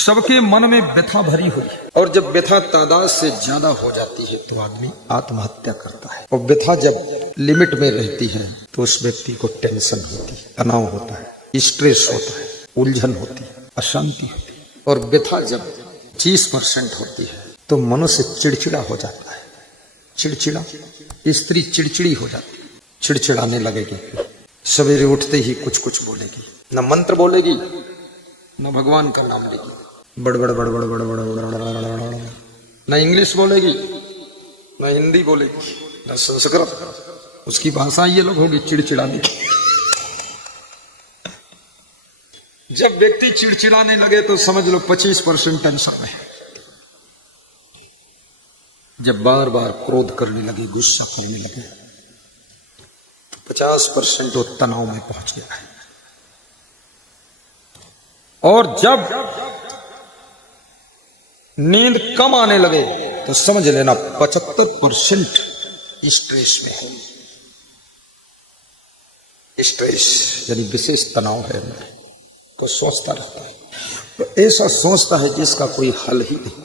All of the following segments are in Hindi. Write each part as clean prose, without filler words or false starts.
सबके मन में व्यथा भरी हुई है, और जब व्यथा तादाद से ज्यादा हो जाती है तो आदमी आत्महत्या करता है। और व्यथा जब लिमिट में रहती है तो उस व्यक्ति को टेंशन होती है, तनाव होता है, स्ट्रेस होता है, उलझन होती है, अशांति होती है। और व्यथा जब 30% होती है तो मनुष्य चिड़चिड़ा हो जाता है। चिड़चिड़ा, स्त्री चिड़चिड़ी हो जाती है, चिड़चिड़ाने लगेगी, सवेरे उठते ही कुछ कुछ बोलेगी, न मंत्र बोलेगी न भगवान का नाम लेगी, बड़बड़ बड़बड़ बड़बड़ बड़बड़, न इंग्लिश बोलेगी न हिंदी बोलेगी न संस्कृत। उसकी भाषा ये लोग होगी चिड़चिड़ाने की। जब व्यक्ति चिड़चिड़ाने लगे तो समझ लो 25% टेंशन में है। जब बार बार क्रोध करने लगे, गुस्सा करने लगे तो 50% वो तनाव में पहुंच गया है। और जब नींद कम आने लगे तो समझ लेना 75% स्ट्रेस में है। स्ट्रेस यानी विशेष तनाव है, तो सोचता रहता है, तो ऐसा सोचता है जिसका कोई हल ही नहीं,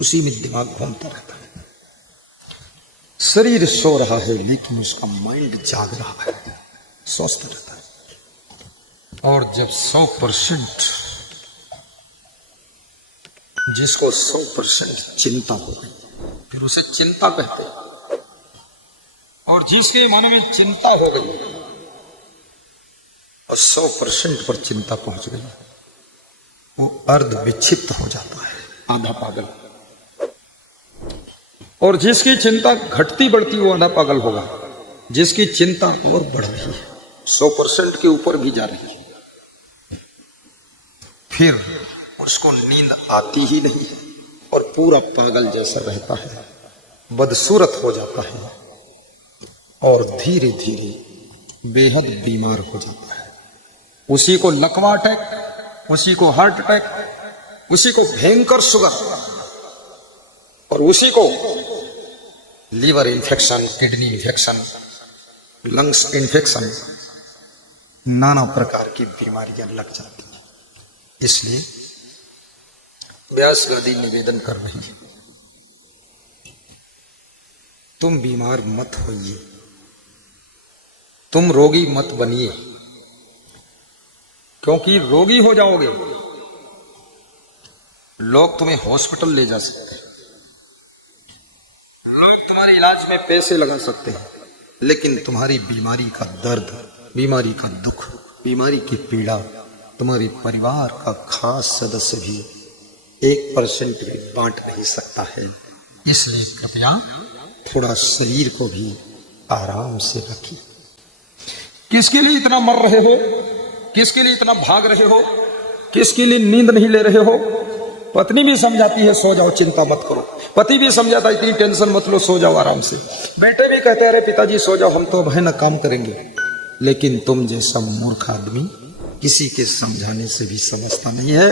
उसी में दिमाग घूमता रहता है। शरीर सो रहा है लेकिन उसका माइंड जाग रहा है, सोचता रहता है। और जब 100% जिसको 100% चिंता हो गई फिर उसे चिंता कहते हैं। और जिसके मन में चिंता हो गई और 100% पर चिंता पहुंच गई वो अर्ध विक्षिप्त हो जाता है, आधा पागल। और जिसकी चिंता घटती बढ़ती वो आधा पागल होगा। जिसकी चिंता और बढ़ रही है, 100% के ऊपर भी जा रही है, फिर उसको नींद आती ही नहीं है और पूरा पागल जैसा रहता है, बदसूरत हो जाता है और धीरे धीरे बेहद बीमार हो जाता है। उसी को लकवा अटैक, उसी को हार्ट अटैक, उसी को भयंकर शुगर, और उसी को liver infection, kidney infection, lungs infection, नाना प्रकार की बीमारियां लग जाती हैं। इसलिए व्यास गादी निवेदन कर रही है, तुम बीमार मत होइए, तुम रोगी मत बनिए, क्योंकि रोगी हो जाओगे लोग तुम्हें हॉस्पिटल ले जा सकते हैं, लोग तुम्हारे इलाज में पैसे लगा सकते हैं, लेकिन तुम्हारी बीमारी का दर्द, बीमारी का दुख, बीमारी की पीड़ा तुम्हारे परिवार का खास सदस्य भी 1% भी बांट नहीं सकता है। इसलिए कृपया थोड़ा शरीर को भी आराम से रखिए। किसके लिए इतना मर रहे हो, किसके लिए इतना भाग रहे हो, किसके लिए नींद नहीं ले रहे हो? पत्नी भी समझाती है सो जाओ, चिंता मत करो, पति भी समझाता है इतनी टेंशन मत लो, सो जाओ आराम से, बेटे भी कहते हैं अरे पिताजी सो जाओ, हम तो अब है ना काम करेंगे। लेकिन तुम जैसा मूर्ख आदमी किसी के समझाने से भी समझता नहीं है।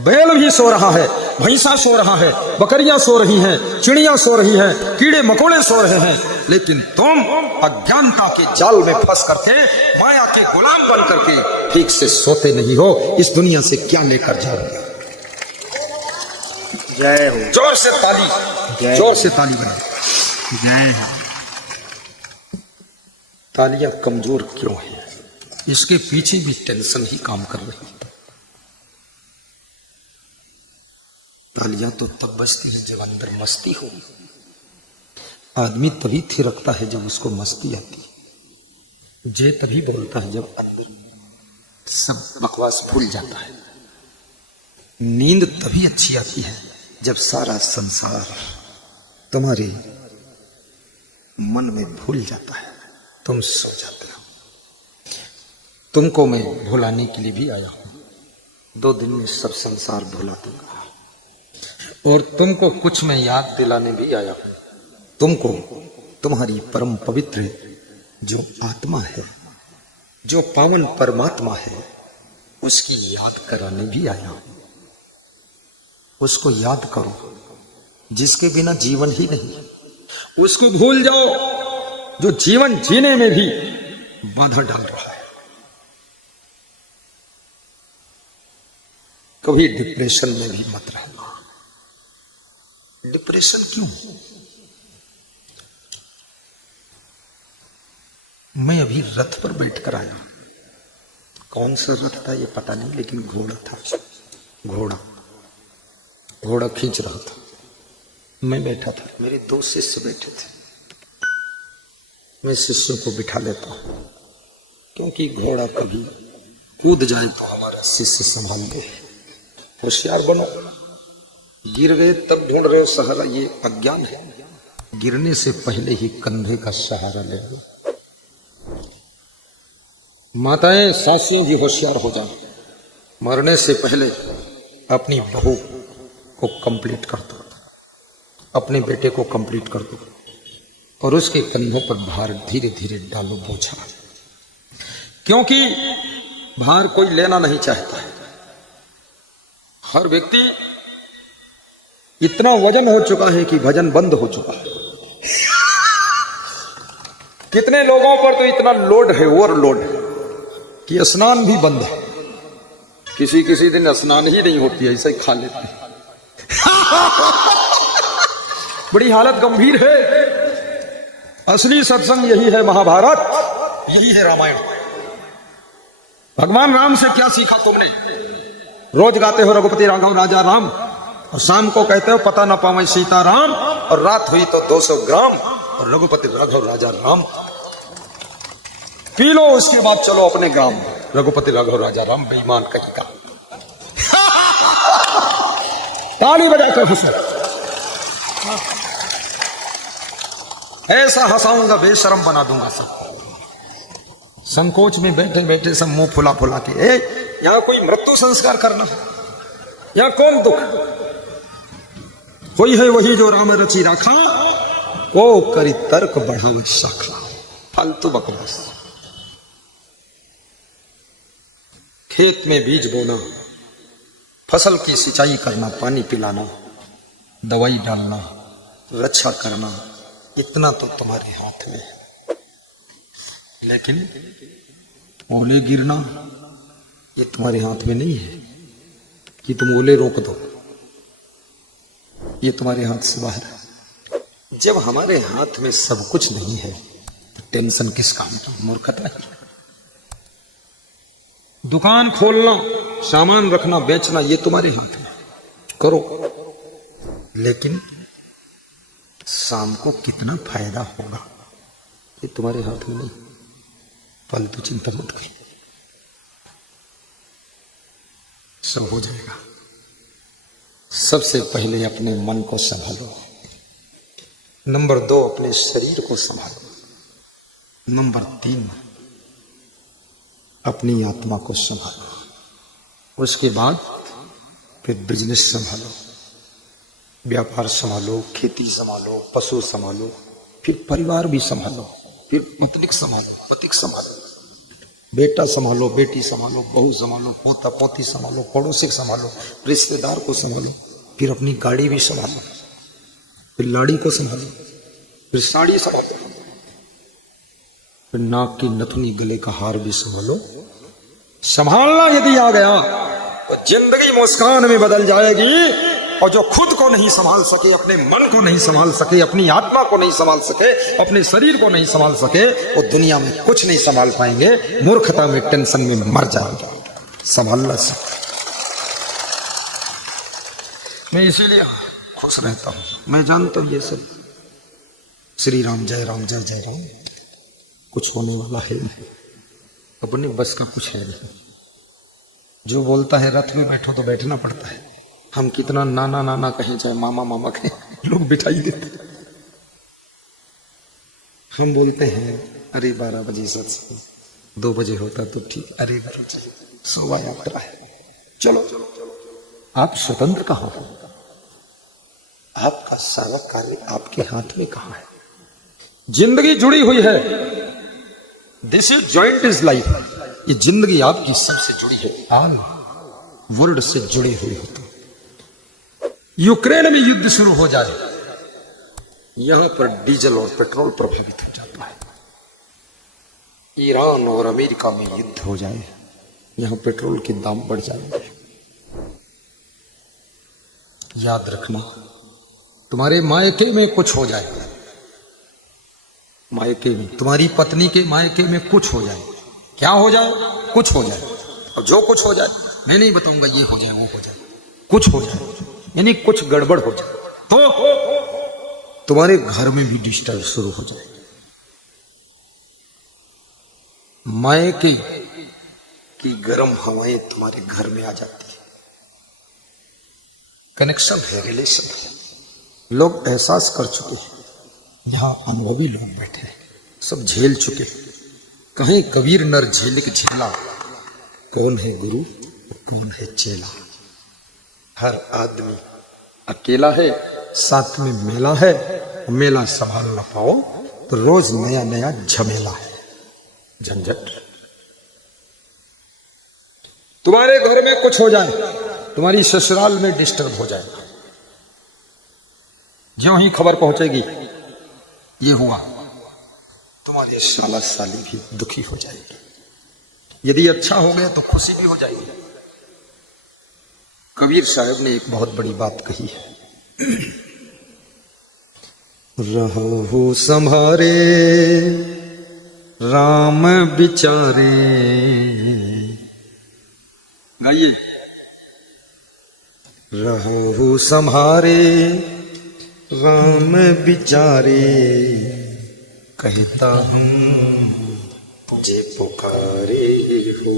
बैल भी सो रहा है, भैंसा सो रहा है, बकरियां सो रही हैं, चिड़िया सो रही हैं, कीड़े मकोड़े सो रहे हैं, लेकिन तुम अज्ञानता के जाल में फंस करके, माया के गुलाम बन करके ठीक से सोते नहीं हो। इस दुनिया से क्या लेकर जाओगे? जय हो। जोर से ताली, जोर से ताली बना। जय हो। तालियां कमजोर क्यों है? इसके पीछे भी टेंशन ही काम कर रही है। तालियां तो तब बजती है जब अंदर मस्ती हो। आदमी तभी थिरकता है जब उसको मस्ती आती है। जे तभी बोलता है जब अंदर सब बकवास भूल जाता है। नींद तभी अच्छी आती है जब सारा संसार तुम्हारे मन में भूल जाता है, तुम सो जाते हो। तुमको मैं भुलाने के लिए भी आया हूं, 2 दिन में सब संसार भुला दूंगा। और तुमको कुछ मैं याद दिलाने भी आया हूं, तुमको तुम्हारी परम पवित्र जो आत्मा है, जो पावन परमात्मा है, उसकी याद कराने भी आया हूं। उसको याद करो जिसके बिना जीवन ही नहीं। उसको भूल जाओ जो जीवन जीने में भी बाधा डाल रहा है। कभी डिप्रेशन में भी मत रहना। डिप्रेशन क्यों? मैं अभी रथ पर बैठकर आया। कौन सा रथ था ये पता नहीं, लेकिन घोड़ा था। घोड़ा खींच रहा था, मैं बैठा था, मेरे 2 शिष्य बैठे थे। मैं शिष्यों को बिठा लेता हूं, क्योंकि घोड़ा कभी कूद जाए तो हमारा शिष्य संभाल ले। होशियार बनो। गिर गए तब ढूंढ रहे हो सहारा, ये अज्ञान है। गिरने से पहले ही कंधे का सहारा ले लो। माताएं सासियां भी होशियार हो जाए। मरने से पहले अपनी बहू को कंप्लीट कर दो, अपने बेटे को कंप्लीट कर दो, और उसके कंधों पर भार धीरे धीरे डालो, बोझा। क्योंकि भार कोई लेना नहीं चाहता है। हर व्यक्ति इतना वजन हो चुका है कि भजन बंद हो चुका है। कितने लोगों पर तो इतना लोड है, ओवरलोड है, कि स्नान भी बंद है। किसी किसी दिन स्नान ही नहीं होती है, ऐसे ही खा लेते हैं। बड़ी हालत गंभीर है। असली सत्संग यही है, महाभारत यही है, रामायण। भगवान राम से क्या सीखा तुमने? रोज गाते हो रघुपति राघव राजा राम, और शाम को कहते हो पता न पावे सीता राम, और रात हुई तो 200 ग्राम, और रघुपति राघव राजा राम पी लो। उसके बाद चलो अपने ग्राम। रघुपति राघव राजा राम बेईमान कहीं का। ताली बजाकर हंसो। ऐसा हंसाऊंगा बेशरम बना दूंगा सबको। संकोच में बैठे बैठे सब मुंह फुला फुला के, यहां कोई मृत्यु संस्कार करना, यहां कौन दुख? कोई है वही जो राम रची राखा, को करी तर्क बढ़ावे शाखा। फालतू बकवास। खेत में बीज बोना, फसल की सिंचाई करना, पानी पिलाना, दवाई डालना, रक्षा करना, इतना तो तुम्हारे हाथ में है। लेकिन ओले गिरना ये तुम्हारे हाथ में नहीं है कि तुम ओले रोक दो, ये तुम्हारे हाथ से बाहर है। जब हमारे हाथ में सब कुछ नहीं है तो टेंशन किस काम की? मूर्खता ही। दुकान खोलना, सामान रखना, बेचना, ये तुम्हारे हाथ में, करो। लेकिन शाम को कितना फायदा होगा ये तुम्हारे हाथ में नहीं। फालतू चिंता मत करो, सब हो जाएगा। सबसे पहले अपने मन को संभालो। नंबर 2 अपने शरीर को संभालो। नंबर 3 अपनी आत्मा को संभालो। उसके बाद फिर बिजनेस संभालो, व्यापार संभालो, खेती संभालो, पशु संभालो, फिर परिवार भी संभालो, फिर पत्नी संभालो, पति संभालो, बेटा संभालो, बेटी संभालो, बहू संभालो, पोता पोती संभालो, पड़ोसी संभालो, रिश्तेदार को संभालो, फिर अपनी गाड़ी भी संभालो, फिर लाड़ी को संभालो, फिर साड़ी संभालो, फिर नाक की नथुनी, गले का हार भी संभालो। संभालना यदि आ गया तो जिंदगी मुस्कान में बदल जाएगी। और जो खुद को नहीं संभाल सके, अपने मन को नहीं संभाल सके, अपनी आत्मा को नहीं संभाल सके, अपने शरीर को नहीं संभाल सके, वो दुनिया में कुछ नहीं संभाल पाएंगे। मूर्खता में, टेंशन में मर जाएंगे। संभालना से मैं इसीलिए खुश रहता हूं। मैं जानता हूं ये सब श्री राम जय राम जय जय राम कुछ होने वाला है नहीं, अपने बस का कुछ है नहीं। जो बोलता है रथ में बैठो तो बैठना पड़ता है। हम कितना नाना नाना कहें, चाहे मामा मामा कहें, लोग बिठाई देते। हम बोलते हैं अरे 12 बजे सत्संग, 2 बजे होता तो ठीक, अरे शोभा यात्रा है, चलो। आप स्वतंत्र कहाँ हो? आपका सारा कार्य आपके हाथ में कहाँ है? जिंदगी जुड़ी हुई है। This is joint is life. ये जिंदगी आपकी सबसे जुड़ी है, ऑल वर्ल्ड से जुड़े हुए होते। यूक्रेन में युद्ध शुरू हो जाए, यहां पर डीजल और पेट्रोल प्रभावित हो जाता है। ईरान और अमेरिका में युद्ध हो जाए, यहां पेट्रोल के दाम बढ़ जाएंगे। याद रखना, तुम्हारे मायके में कुछ हो जाए, मायके में तुम्हारी पत्नी के मायके में कुछ हो जाए, क्या हो जाए, कुछ हो जाए, और जो कुछ हो जाए मैं नहीं बताऊंगा ये हो जाए वो हो जाए, कुछ हो जाए यानी कुछ गड़बड़ हो जाए तो तुम्हारे घर में भी डिस्टर्ब शुरू हो जाए। मायके की गर्म हवाएं तुम्हारे घर में आ जाती है। कनेक्शन है, रिलेशन है। लोग एहसास कर चुके हैं, यहां अनुभवी लोग बैठे हैं, सब झेल चुके। कहीं कबीर नर झेल के झेला, कौन है गुरु कौन है चेला। हर आदमी अकेला है, साथ में मेला है, मेला संभाल ना पाओ तो रोज नया नया झमेला है, झंझट। तुम्हारे घर में कुछ हो जाए, तुम्हारी ससुराल में डिस्टर्ब हो जाएगा, ज्यों ही खबर पहुंचेगी ये हुआ, तुम्हारी साला साली भी दुखी हो जाएगी। यदि अच्छा हो गया तो खुशी भी हो जाएगी। कबीर साहब ने एक बहुत बड़ी बात कही है, रहो संभारे राम बिचारे। गाइए, रहो संभारे राम बिचारे, कहता हूं तुझे पुकारे हो।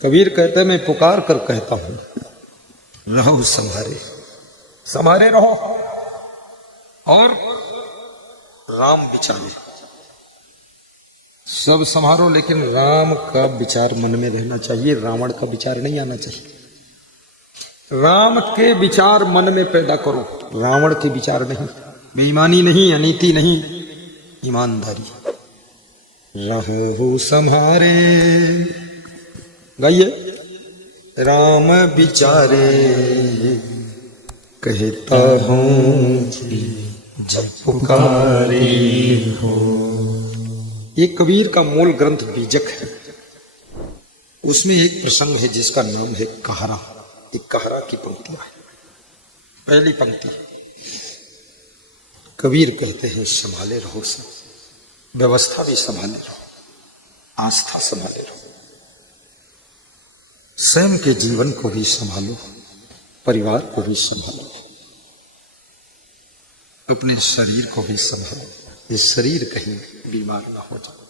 कबीर कहते हैं मैं पुकार कर कहता हूं, रहो संभारे, संभारे रहो और राम विचारे। सब संभारो लेकिन राम का विचार मन में रहना चाहिए, रावण का विचार नहीं आना चाहिए। राम के विचार मन में पैदा करो, रावण के विचार नहीं, बेईमानी नहीं, अनीति नहीं, ईमानदारी। रहो संभारे, गाइए, राम विचारे, कहता हूं जब पुकारे हो। ये कबीर का मूल ग्रंथ बीजक है, उसमें एक प्रसंग है जिसका नाम है कहरा। एक कहरा की पंक्तियां है। पहली पंक्ति, कबीर कहते हैं संभाले रहो सब, व्यवस्था भी संभाले रहो, आस्था संभाले रहो, स्वयं के जीवन को भी संभालो, परिवार को भी संभालो, अपने शरीर को भी संभालो। ये शरीर कहीं बीमार ना हो जाए,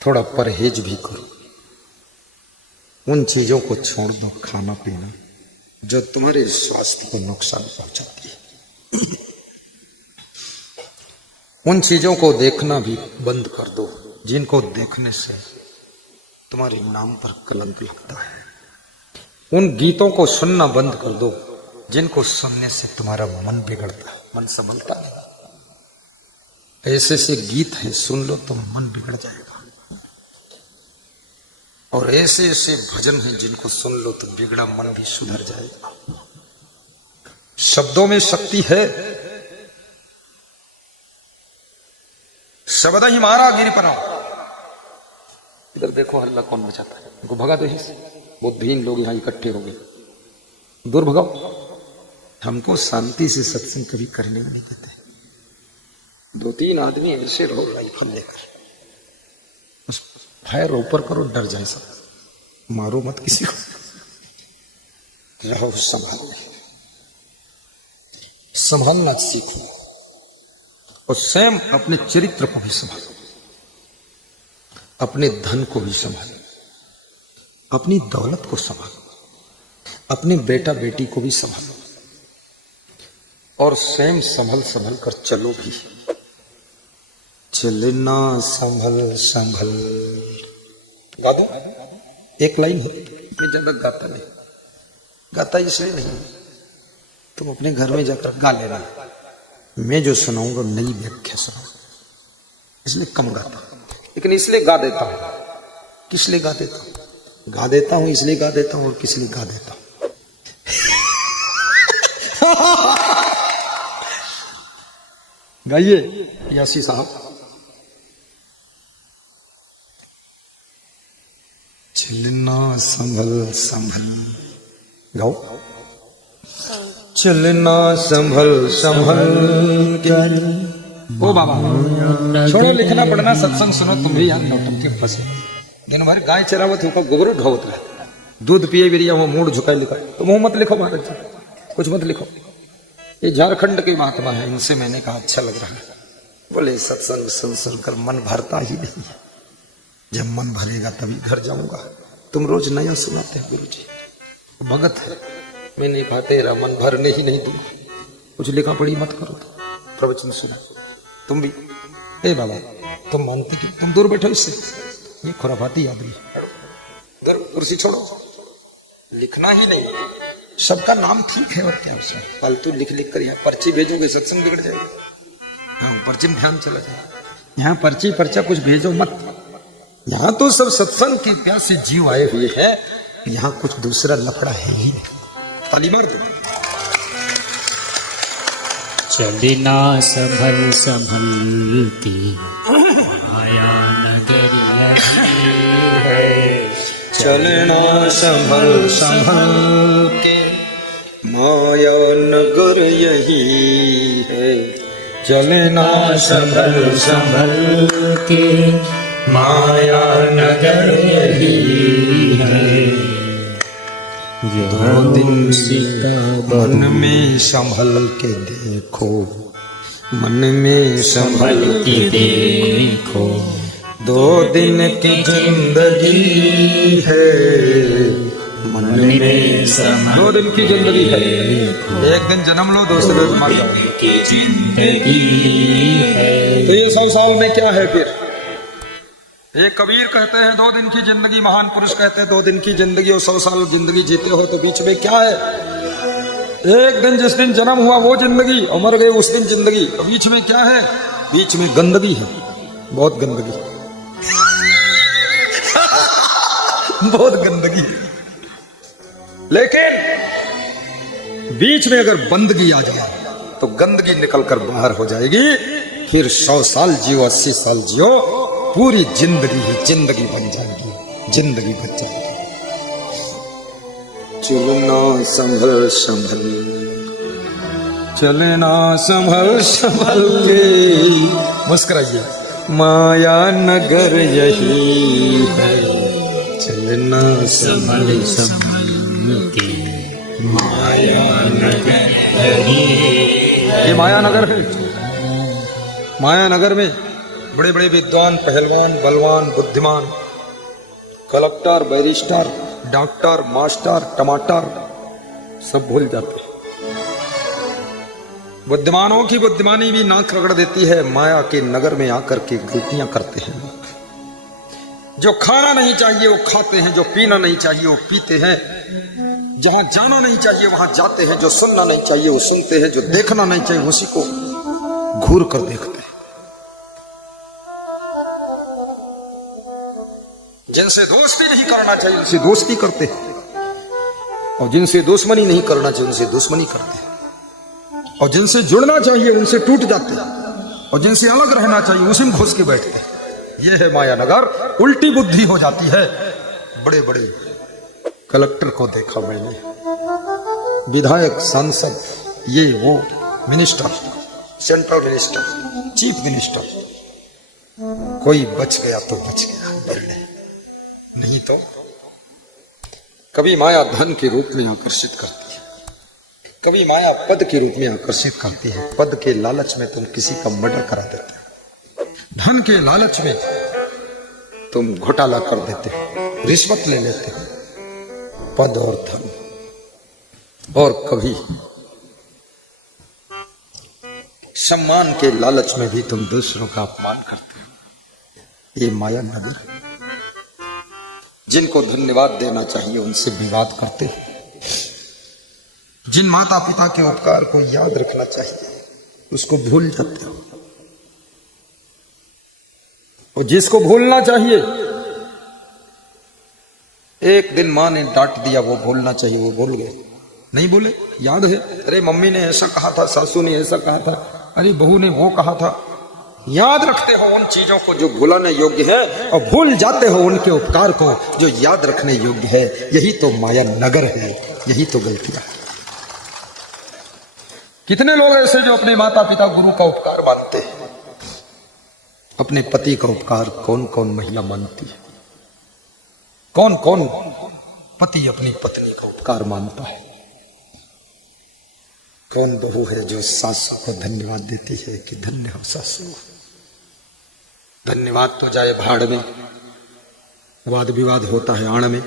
थोड़ा परहेज भी करो। उन चीजों को छोड़ दो, खाना पीना जो तुम्हारे स्वास्थ्य को नुकसान पहुंचाती है। उन चीजों को देखना भी बंद कर दो जिनको देखने से तुम्हारे नाम पर कलंक लगता है। उन गीतों को सुनना बंद कर दो जिनको सुनने से तुम्हारा मन बिगड़ता है, मन संभलता है। ऐसे से गीत है, सुन लो तो मन बिगड़ जाएगा। और ऐसे ऐसे भजन हैं जिनको सुन लो तो बिगड़ा मन भी सुधर जाएगा। शब्दों में शक्ति है। शब्द ही मारा गिर पना। इधर देखो हल्ला कौन मचाता है, इनको भगा दो। यहीं से बहुत भीन लोग यहां इकट्ठे हो गए, दूर भगाओ। हमको शांति से सत्संग कभी करने नहीं देते। 2-3 आदमी ऐसे रहो राइफल लेकर, फायर ऊपर करो, डर जाए सब, मारो मत किसी को। रहो संभाल, संभालना सीखो और स्वयं अपने चरित्र को भी संभालो, अपने धन को भी संभालो, अपनी दौलत को संभालो, अपने बेटा बेटी को भी संभालो और स्वयं संभल संभल कर चलो भी। चलना संभल संभल, गा दो। एक लाइन है, मैं ज्यादा गाता नहीं, गाता इसलिए नहीं, तुम अपने घर में जाकर गा लेना। मैं जो सुनाऊंगा नई व्याख्या सुनाऊंगा, इसलिए कम गाता, लेकिन इसलिए गा देता हूं। किस लिए गा देता हूं? गा देता हूं इसलिए गा देता हूं, और किस लिए गा देता हूं? गाइए यासी साहब। चलना संभल संभल, गाओ। चलना संभल संभल कर। ओ बाबा छोड़ो लिखना पढ़ना, सत्संग सुनो। तुम भी यार नौटंकी फंसे, दिन भर गाय चरावत हो, गोबर ढोवत रहे, दूध पिए बिरिया हो, मूड झुकाए लिखा। तो मुंह मत लिखो महाराज जी, कुछ मत लिखो। ये झारखंड की महात्मा है, इनसे मैंने कहा अच्छा लग रहा है। बोले सत्संग सुन सुनकर मन भरता ही नहीं है, जब मन भरेगा तभी घर जाऊंगा। तुम रोज नया सुनाते हैं गुरु जी। भगत है, मैंने कहा तेरा मन भरने ही नहीं दूंगा, कुछ लिखा पढ़ी मत करो, प्रवचन सुना। तुम भी ए बाबा तुम मानते कि तुम दूर बैठो इससे, ये खुराफाती आदमी है। कुर्सी छोड़ो, लिखना ही नहीं। सबका नाम ठीक है और क्या उसमें फालतू लिख लिख कर यहाँ पर्ची भेजोगे, सत्संग बिगड़ जाएगा। हाँ, पर्ची में ध्यान चला जाएगा। यहाँ पर्ची पर्चा कुछ भेजो मत। यहाँ तो सब सत्संग की प्यास से जीव आए हुए हैं, यहाँ कुछ दूसरा लफड़ा है ही नहीं। ताली मार दो। चलना संभल संभल के आया नगरिया है। चलना संभल संभल के माया नगर यही है। चलना संभल संभल के माया नगर यही है। दो दिन मन में संभल के देखो, मन में संभल के देखो। दो दिन की जिंदगी है, मन में संभल। 2 दिन की जिंदगी है, एक दिन जन्म लो, दूसरे दिन मर जाओ। जिंदगी है तो ये 100 साल में क्या है फिर? एक कबीर कहते हैं 2 दिन की जिंदगी, महान पुरुष कहते हैं 2 दिन की जिंदगी, और 100 साल जिंदगी जीते हो तो बीच में क्या है? एक दिन जिस दिन जन्म हुआ वो जिंदगी, और मर गए उस दिन जिंदगी, और बीच में क्या है? बीच में गंदगी है, बहुत गंदगी बहुत गंदगी। लेकिन बीच में अगर बंदगी आ जाए तो गंदगी निकल कर बाहर हो जाएगी। फिर 100 साल जियो, 80 साल जियो, पूरी जिंदगी ही जिंदगी बन जाएगी, जिंदगी बच जाएगी। चलना संभल संभल, चलना संभल संभल के। मुस्कुराइए। माया नगर यही है। चलना संभल संभल के माया नगर यही है। ये माया नगर है। माया नगर में बड़े बड़े विद्वान, पहलवान, बलवान, बुद्धिमान, कलेक्टर, बैरिस्टर, डॉक्टर, मास्टर, टमाटर सब भूल जाते हैं। बुद्धिमानों की बुद्धिमानी भी नाक रगड़ देती है, माया के नगर में आकर के गलतियां करते हैं। जो खाना नहीं चाहिए वो खाते हैं, जो पीना नहीं चाहिए वो पीते हैं, जहां जाना नहीं चाहिए वहां जाते हैं, जो सुनना नहीं चाहिए वो सुनते हैं, जो देखना नहीं चाहिए उसी को घूर कर देखते हैं। जिनसे दोस्ती नहीं करना चाहिए उनसे दोस्ती करते हैं, और जिनसे दुश्मनी नहीं करना चाहिए उनसे दुश्मनी करते हैं, और जिनसे जुड़ना चाहिए उनसे टूट जाते हैं, और जिनसे अलग रहना चाहिए उसी में घुस के बैठते हैं। यह है माया नगर। उल्टी बुद्धि हो जाती है। बड़े बड़े कलेक्टर को देखा मैंने, विधायक, सांसद, ये वो, minister, central minister, chief minister, कोई बच गया तो बच गया, नहीं तो कभी माया धन के रूप में आकर्षित करती है, कभी माया पद के रूप में आकर्षित करती है। पद के लालच में तुम किसी का मर्डर करा देते हो, धन के लालच में तुम घोटाला कर देते हो, रिश्वत ले लेते हो, पद और धन। और कभी सम्मान के लालच में भी तुम दूसरों का अपमान करते हो। ये माया नगर है। जिनको धन्यवाद देना चाहिए उनसे विवाद करते हो, जिन माता पिता के उपकार को याद रखना चाहिए उसको भूल जाते हो, और जिसको भूलना चाहिए, एक दिन मां ने डांट दिया वो भूलना चाहिए, वो भूल गए, नहीं बोले, याद है, अरे मम्मी ने ऐसा कहा था, सासू ने ऐसा कहा था, अरे बहू ने वो कहा था। याद रखते हो उन चीजों को जो भुलाने योग्य है, और भूल जाते हो उनके उपकार को जो याद रखने योग्य है। यही तो माया नगर है, यही तो गलतियां है। कितने लोग ऐसे जो अपने माता पिता गुरु का उपकार मानते हैं? अपने पति का उपकार कौन कौन महिला मानती है? कौन कौन पति अपनी पत्नी का उपकार मानता है? कौन बहू है जो सासू को धन्यवाद देती है कि धन्य हो सासू? धन्यवाद तो जाए भाड़ में, वाद विवाद होता है आड़ में।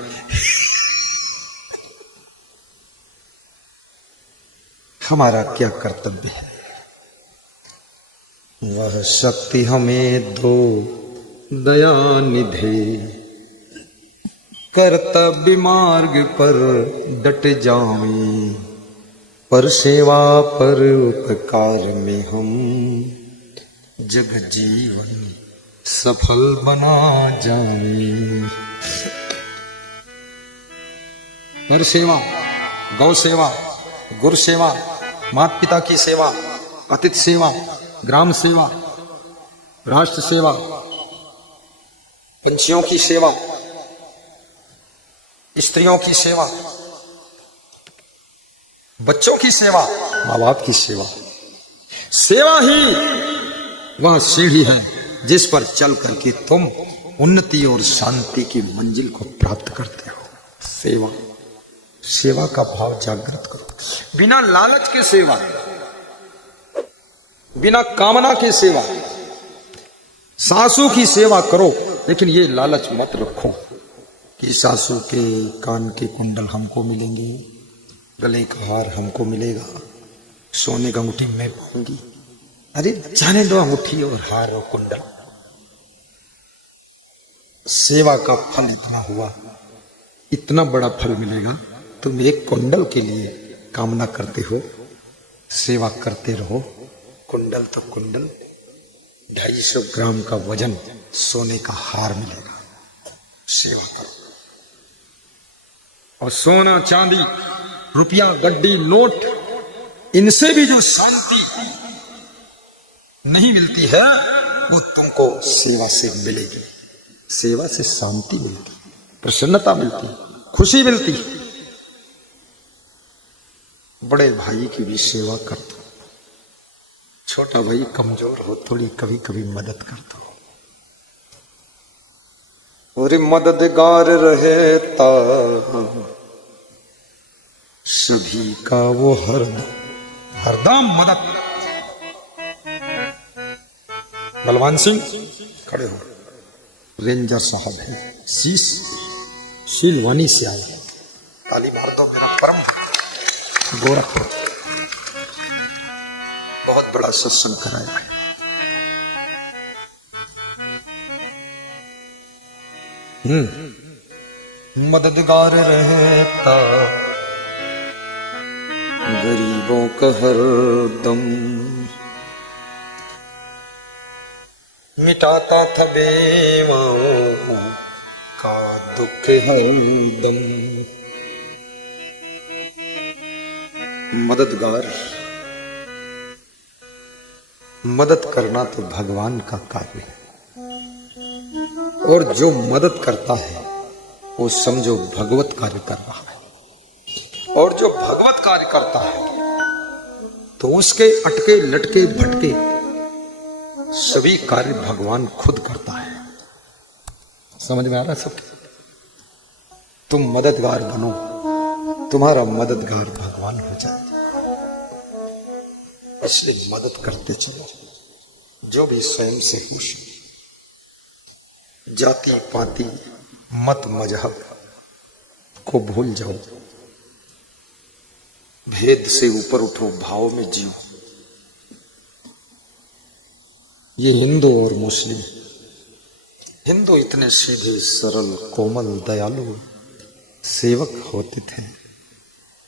हमारा क्या कर्तव्य है? वह शक्ति हमें दो दया निधे, कर्तव्य मार्ग पर डट जावें, पर सेवा पर उपकार में हम जग जीवन सफल बना जाएं। पर सेवा, गौ सेवा, गुरु सेवा, माता पिता की सेवा, अतिथि सेवा, ग्राम सेवा, राष्ट्र सेवा, पंछियों की सेवा, स्त्रियों की सेवा, बच्चों की सेवा, माँ बाप की सेवा। सेवा ही वह सीढ़ी है जिस पर चल करके तुम उन्नति और शांति की मंजिल को प्राप्त करते हो। सेवा, सेवा का भाव जागृत करो। बिना लालच के सेवा, बिना कामना के सेवा। सासू की सेवा करो, लेकिन ये लालच मत रखो कि सासू के कान के कुंडल हमको मिलेंगे, गले का हार हमको मिलेगा, सोने का अंगूठी मैं पाऊंगी। अरे जाने दो अंगूठी और हार और कुंडल। सेवा का फल इतना हुआ, इतना बड़ा फल मिलेगा। तुम एक कुंडल के लिए कामना करते हो, सेवा करते रहो। कुंडल तो कुंडल, 250 ग्राम का वजन सोने का हार मिलेगा। सेवा करो। और सोना चांदी रुपया गड्डी नोट, इनसे भी जो शांति नहीं मिलती है वो तुमको सेवा से मिलेगी। सेवा से शांति मिलती, प्रसन्नता मिलती, खुशी मिलती। बड़े भाई की भी सेवा करता, छोटा भाई कमजोर हो थोड़ी कभी कभी मदद करता हो। और मददगार रहता सभी का वो हरदम मदद। बलवान सिंह खड़े हो, रेंजर साहब है, शीलवानी से आया। ताली मार दो मेरा परम गोरखपुर, बहुत बड़ा सत्संग कराया है। मददगार रहता गरीबों का हरदम, मिटाता था बेवाओं का दुख हरदम। मददगार, मदद करना तो भगवान का कार्य है, और जो मदद करता है वो समझो भगवत कार्य कर रहा है। और जो भगवत कार्य करता है तो उसके अटके लटके भटके सभी कार्य भगवान खुद करता है। समझ में आ रहा है सब? तुम मददगार बनो, तुम्हारा मददगार भगवान हो जाए। इसलिए मदद करते चलो। जो भी स्वयं से खुश, जाति पाति मत मजहब को भूल जाओ, भेद से ऊपर उठो, भाव में जियो। ये हिंदू और मुस्लिम, हिंदू इतने सीधे सरल कोमल दयालु सेवक होते थे,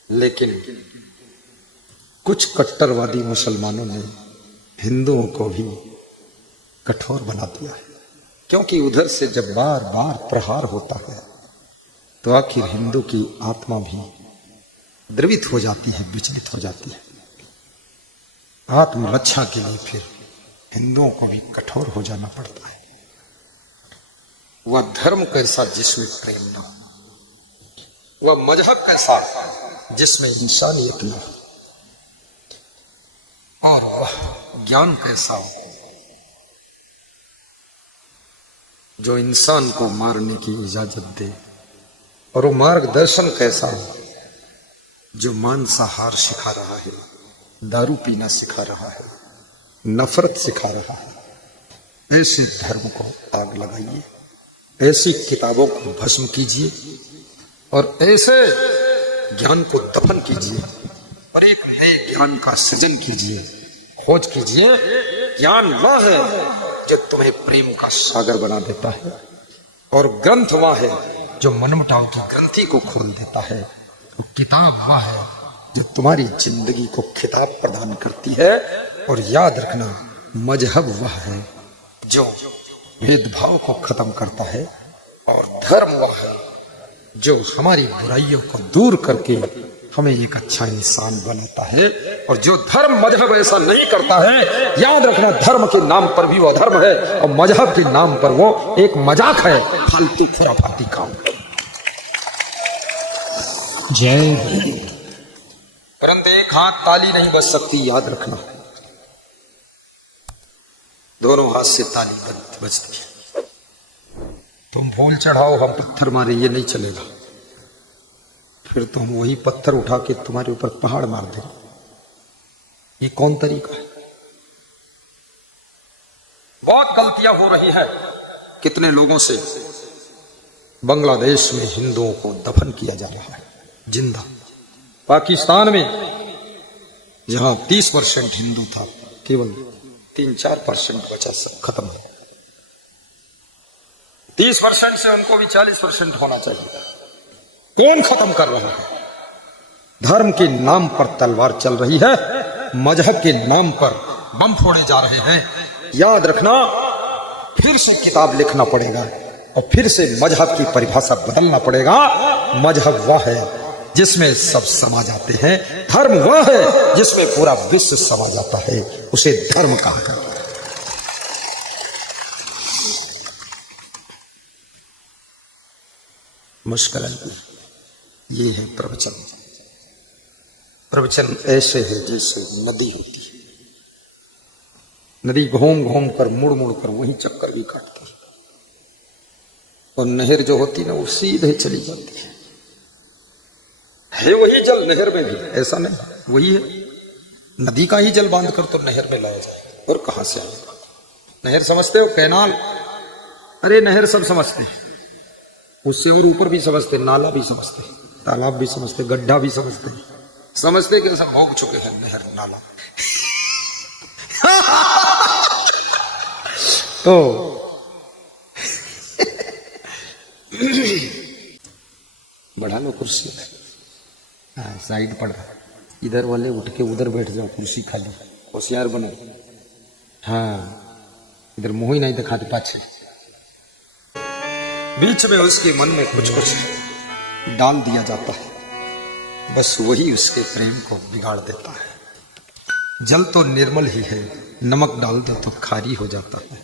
लेकिन कुछ कट्टरवादी मुसलमानों ने हिंदुओं को भी कठोर बना दिया है। क्योंकि उधर से जब बार बार प्रहार होता है तो आखिर हिंदू की आत्मा भी द्रवित हो जाती है, विचलित हो जाती है। आत्मरक्षा के लिए फिर हिंदुओं को भी कठोर हो जाना पड़ता है। वह धर्म कैसा जिसमें प्रेम न हो, वह मजहब कैसा जिसमें इंसानियत न हो। और वह ज्ञान कैसा हो जो इंसान को मारने की इजाजत दे, और वो मार्गदर्शन कैसा हो जो मांसाहार सिखा रहा है, दारू पीना सिखा रहा है, नफरत सिखा रहा है। ऐसे धर्म को आग लगाइए, ऐसी किताबों को भस्म कीजिए और ऐसे ज्ञान को दफन कीजिए और एक नए ज्ञान का सृजन कीजिए, खोज कीजिए। ज्ञान वह है जो तुम्हें प्रेम का सागर बना देता है, और ग्रंथ वह है जो मनमुटाव की ग्रंथि को खोल देता है। तो किताब वह है जो तुम्हारी जिंदगी को खिताब प्रदान करती है। और याद रखना, मजहब वह है जो भेदभाव को खत्म करता है, और धर्म वह है जो हमारी बुराइयों को दूर करके हमें एक अच्छा इंसान बनाता है। और जो धर्म मजहब ऐसा नहीं करता है, याद रखना, धर्म के नाम पर भी वो धर्म है और मजहब के नाम पर वो एक मजाक है, फालतू खुराफाती काम। जय। परंतु एक हाथ ताली नहीं बज सकती, याद रखना, दोनों हाथ से ताली बजती है। तुम फूल चढ़ाओ, हम पत्थर मारे, ये नहीं चलेगा। फिर तुम वही पत्थर उठा के तुम्हारे ऊपर पहाड़ मार दे, ये कौन तरीका है? बहुत गलतियां हो रही है। कितने लोगों से बांग्लादेश में हिंदुओं को दफन किया जा रहा है जिंदा। पाकिस्तान में जहां 30% हिंदू था, केवल 3-4% बचा, सब खत्म है। 30% से उनको भी 40% होना चाहिए। कौन खत्म कर रहा है? धर्म के नाम पर तलवार चल रही है, मजहब के नाम पर बम फोड़े जा रहे हैं। याद रखना, फिर से किताब लिखना पड़ेगा और फिर से मजहब की परिभाषा बदलना पड़ेगा। मजहब वह है जिसमें सब समा जाते हैं, धर्म वह है जिसमें पूरा विश्व समा जाता है, उसे धर्म कहा जाता है। मुश्किल ये है प्रवचन। प्रवचन ऐसे है जैसे नदी होती है, नदी घूम घूम कर मुड़ मुड़ कर वही चक्कर भी काटती है, और नहर जो होती है ना, वो सीधे चली जाती है वही जल नहर में भी, ऐसा नहीं, वही है। नदी का ही जल बांध कर तो नहर में लाया जाए, और कहां से आएगा? नहर समझते हो? कैनाल, अरे नहर सब समझते हैं, उससे और ऊपर भी समझते, नाला भी समझते, तालाब भी समझते, गड्ढा भी समझते, समझते कि सब भोग चुके हैं नहर नाला। तो बढ़ा लो कुर्सी, हाँ साइड पड़ रहा, इधर वाले उठ के उधर बैठ जाओ, कुर्सी खाली, होशियार बनो। हाँ इधर मुंह ही नहीं दिखाते पाछे। बीच में उसके मन में कुछ कुछ डाल दिया जाता है, बस वही उसके प्रेम को बिगाड़ देता है। जल तो निर्मल ही है, नमक डाल दो तो खारी हो जाता है,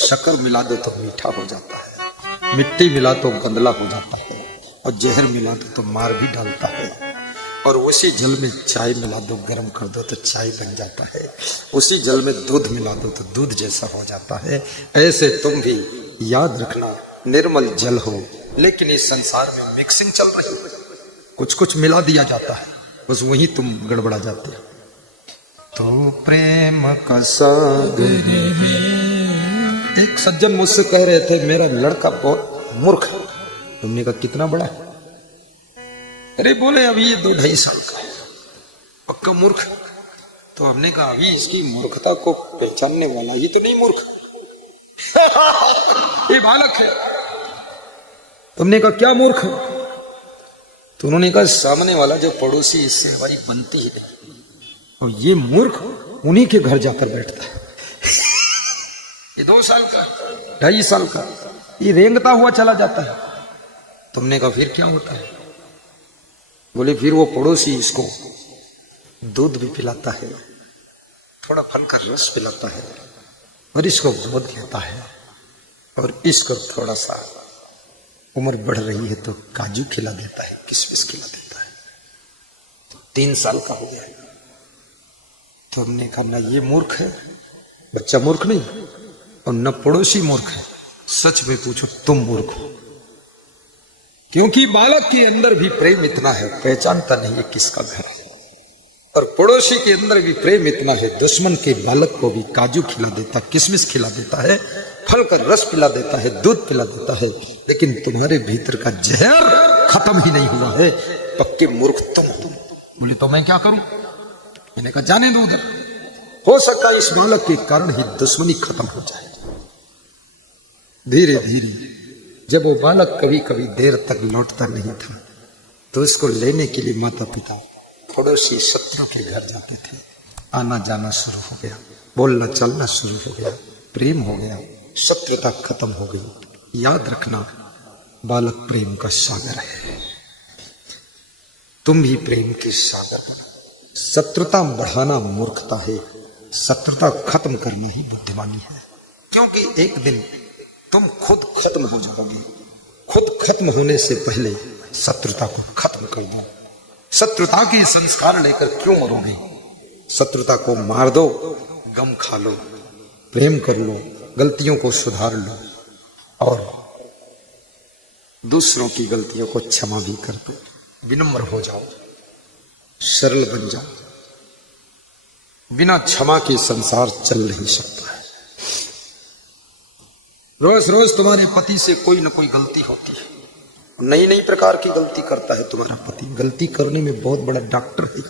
शक्कर मिला दो तो मीठा हो जाता है, मिट्टी मिला तो गंदला हो जाता है, और जहर मिला दो तो मार भी डालता है, और उसी जल में चाय मिला दो, गर्म कर दो तो चाय बन जाता है, उसी जल में दूध मिला दो तो दूध जैसा हो जाता है। ऐसे तुम भी याद रखना, निर्मल जल हो, लेकिन इस संसार में मिक्सिंग चल रही है, कुछ कुछ मिला दिया जाता है, बस वही तुम गड़बड़ा जाते हो। तो प्रेम का सागर है। एक सज्जन मुझसे कह रहे थे, मेरा लड़का बहुत मूर्ख है। तुमने कहा कितना बड़ा है? अरे बोले अभी ये 2-2.5 साल का है, पक्का मूर्ख। तो हमने कहा अभी इसकी मूर्खता को पहचानने वाला ही तो नहीं मूर्ख, ये बालक है। तुमने कहा क्या मूर्ख? तो उन्होंने कहा सामने वाला जो पड़ोसी, इससे हमारी बनती ही नहीं, और ये मूर्ख उन्हीं के घर जाकर बैठता है। ये 2 साल का, 2.5 साल का, ये रेंगता हुआ चला जाता है। तुमने कहा फिर क्या होता है? बोले फिर वो पड़ोसी इसको दूध भी पिलाता है, थोड़ा फल का रस पिलाता है, और इसको गोद लेता है, और इसको थोड़ा सा उम्र बढ़ रही है तो काजू खिला देता है, किशमिश खिला देता है। 3 साल का हो गया, तुमने कहा ना ये मूर्ख है, बच्चा मूर्ख नहीं और न पड़ोसी मूर्ख है, सच में पूछो तुम मूर्ख हो। क्योंकि बालक के अंदर भी प्रेम इतना है, पहचानता नहीं है किसका घर है। और पड़ोसी के अंदर भी प्रेम इतना है, दुश्मन के बालक को भी काजू खिला देता, किशमिश खिला देता है, फल का रस पिला देता है, दूध पिला देता है, लेकिन तुम्हारे भीतर का जहर खत्म ही नहीं हुआ है। पक्के मूर्ख तुम हो। बोले तो मैं क्या करूं? मैंने कहा जाने दो उधर, हो सकता है इस बालक के कारण ही दुश्मनी खत्म हो जाए। धीरे धीरे जब वो बालक कभी कभी देर तक लौटता नहीं था तो उसको लेने के लिए माता पिता पड़ोसी शत्रु के घर जाते थे। आना जाना शुरू हो गया, बोलना चलना शुरू हो गया, प्रेम हो गया, शत्रुता खत्म हो गई। याद रखना, बालक प्रेम का सागर है, तुम भी प्रेम के सागर बनो। शत्रुता बढ़ाना मूर्खता है, शत्रुता खत्म करना ही बुद्धिमानी है। क्योंकि एक दिन तुम खुद खत्म हो जाओगे। खुद खत्म होने से पहले शत्रुता को खत्म कर दो। शत्रुता के संस्कार लेकर क्यों मरोगे? शत्रुता को मार दो, गम खा लो, प्रेम कर लो, गलतियों को सुधार लो और दूसरों की गलतियों को क्षमा भी कर दो। विनम्र हो जाओ, सरल बन जाओ। बिना क्षमा के संसार चल नहीं सकता है। रोज रोज तुम्हारे पति से कोई ना कोई गलती होती है, नई नई प्रकार की गलती करता है तुम्हारा पति। गलती करने में बहुत बड़ा डॉक्टर है,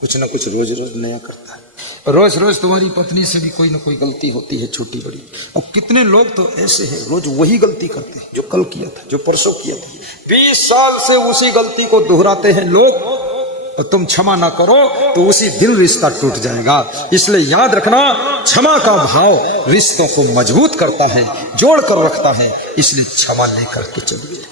कुछ ना कुछ रोज रोज नया करता है। रोज रोज तुम्हारी पत्नी से भी कोई ना कोई गलती होती है, छोटी बड़ी। और कितने लोग तो ऐसे हैं रोज वही गलती करते हैं जो कल किया था, जो परसों किया था। 20 साल से उसी गलती को दोहराते हैं लोग, और तुम क्षमा ना करो तो उसी दिन रिश्ता टूट जाएगा। इसलिए याद रखना, क्षमा का भाव रिश्तों को मजबूत करता है, जोड़ कर रखता है। इसलिए क्षमा लेकर के चलिए।